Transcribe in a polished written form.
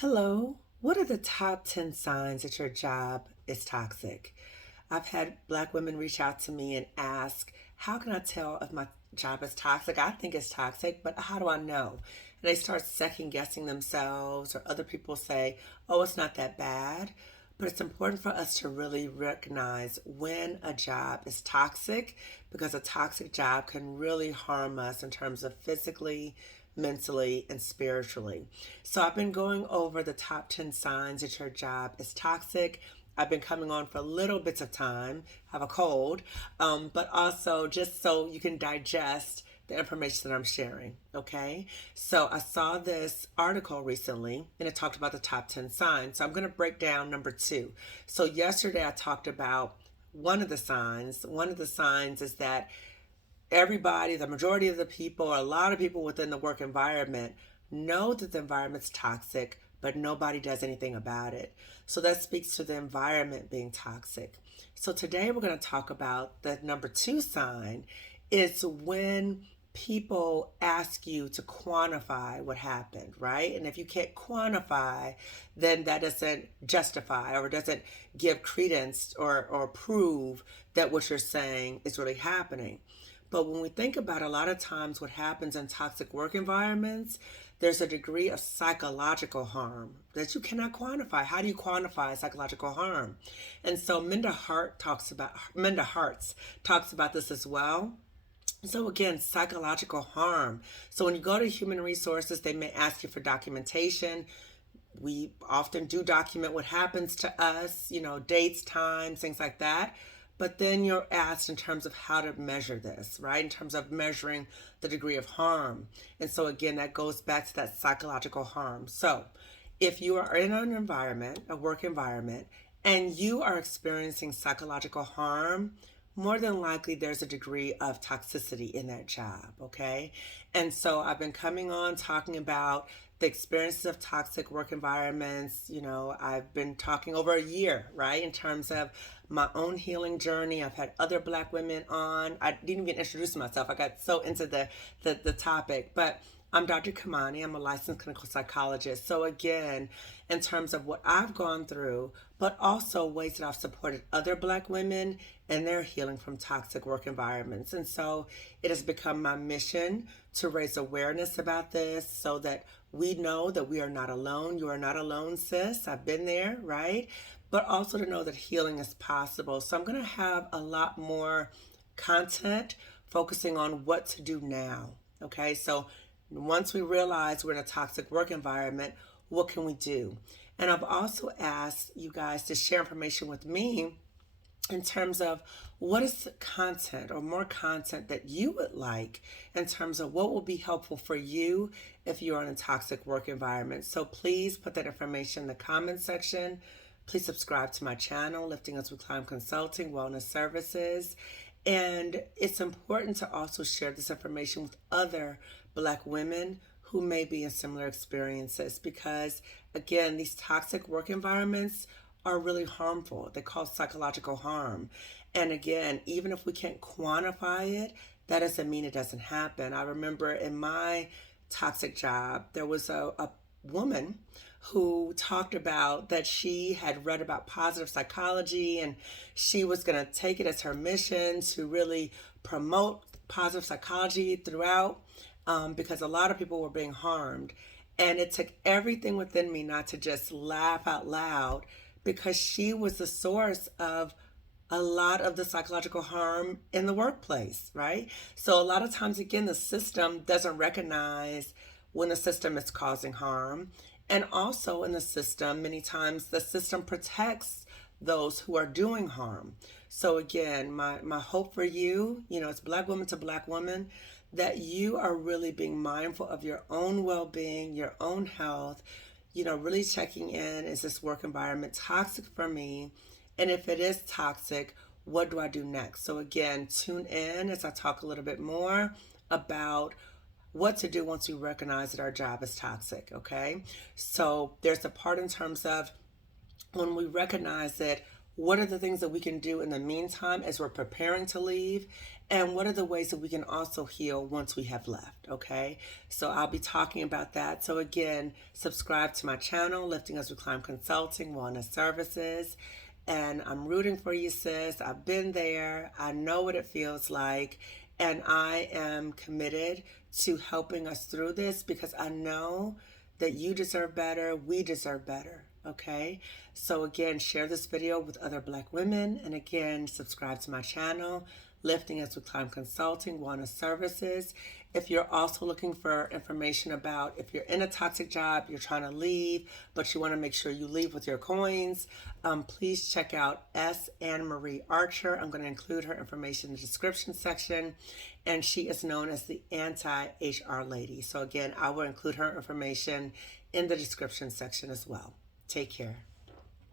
Hello. What are the top 10 signs that your job is toxic? I've had Black women reach out to me and ask, how can I tell if my job is toxic? I think it's toxic, but how do I know? And they start second guessing themselves, or other people say, oh, it's not that bad. But it's important for us to really recognize when a job is toxic because a toxic job can really harm us in terms of physically, mentally, and spiritually. So I've been going over the top 10 signs that your job is toxic. I've been coming on for little bits of time, I have a cold, but also just so you can digest the information that I'm sharing. Okay. So I saw this article recently and it talked about the top 10 signs. So I'm going to break down number two. So yesterday I talked about one of the signs. One of the signs is that everybody, the majority of the people, or a lot of people within the work environment know that the environment's toxic, but nobody does anything about it. So that speaks to the environment being toxic. So today we're going to talk about the number two sign is when people ask you to quantify what happened, right? And if you can't quantify, then that doesn't justify or doesn't give credence or prove that what you're saying is really happening. But when we think about a lot of times what happens in toxic work environments, there's a degree of psychological harm that you cannot quantify. How do you quantify psychological harm? And so Minda Harts talks about this as well. So again, psychological harm. So when you go to human resources, they may ask you for documentation. We often do document what happens to us, dates, times, things like that. But then you're asked in terms of how to measure this, right? In terms of measuring the degree of harm. And so again, that goes back to that psychological harm. So if you are in an environment, a work environment, and you are experiencing psychological harm, more than likely there's a degree of toxicity in that job, okay? And so I've been coming on talking about the experiences of toxic work environments. I've been talking over a year, right, in terms of my own healing journey. I've had other Black women on. I didn't even introduce myself. I got so into the topic, but I'm Dr. Kamani. I'm a licensed clinical psychologist. So again, in terms of what I've gone through, but also ways that I've supported other Black women and their healing from toxic work environments. And so it has become my mission to raise awareness about this so that we know that we are not alone. You are not alone, sis. I've been there, right? But also to know that healing is possible. So I'm going to have a lot more content focusing on what to do now. Okay, so once we realize we're in a toxic work environment, what can we do? And I've also asked you guys to share information with me in terms of what is the content or more content that you would like in terms of what will be helpful for you if you're in a toxic work environment. So please put that information in the comment section. Please subscribe to my channel, Lifting As We Climb Consulting, Wellness Services. And it's important to also share this information with other Black women who may be in similar experiences because, again, these toxic work environments are really harmful. They cause psychological harm. And again, even if we can't quantify it, that doesn't mean it doesn't happen. I remember in my toxic job, there was a woman who talked about that she had read about positive psychology and she was going to take it as her mission to really promote positive psychology throughout because a lot of people were being harmed. And it took everything within me not to just laugh out loud because she was the source of a lot of the psychological harm in the workplace, right? So a lot of times, again, the system doesn't recognize when the system is causing harm. And also in the system, many times the system protects those who are doing harm. So again, my hope for you, it's Black woman to Black woman, that you are really being mindful of your own well-being, your own health, really checking in, is this work environment toxic for me? And if it is toxic, what do I do next? So again, tune in as I talk a little bit more about what to do once we recognize that our job is toxic, okay? So there's a part in terms of when we recognize it, what are the things that we can do in the meantime as we're preparing to leave? and what are the ways that we can also heal once we have left, okay? So I'll be talking about that. So again, subscribe to my channel, Lifting As We Climb Consulting, Wellness Services. And I'm rooting for you, sis. I've been there. I know what it feels like. And I am committed to helping us through this because I know that you deserve better. We deserve better. Okay? So again, share this video with other Black women. And again, subscribe to my channel, Lifting As We Climb Consulting, Wellness Services. If you're also looking for information about if you're in a toxic job, you're trying to leave, but you want to make sure you leave with your coins, please check out S. Anne Marie Archer. I'm going to include her information in the description section, and she is known as the anti-HR lady. So again, I will include her information in the description section as well. Take care.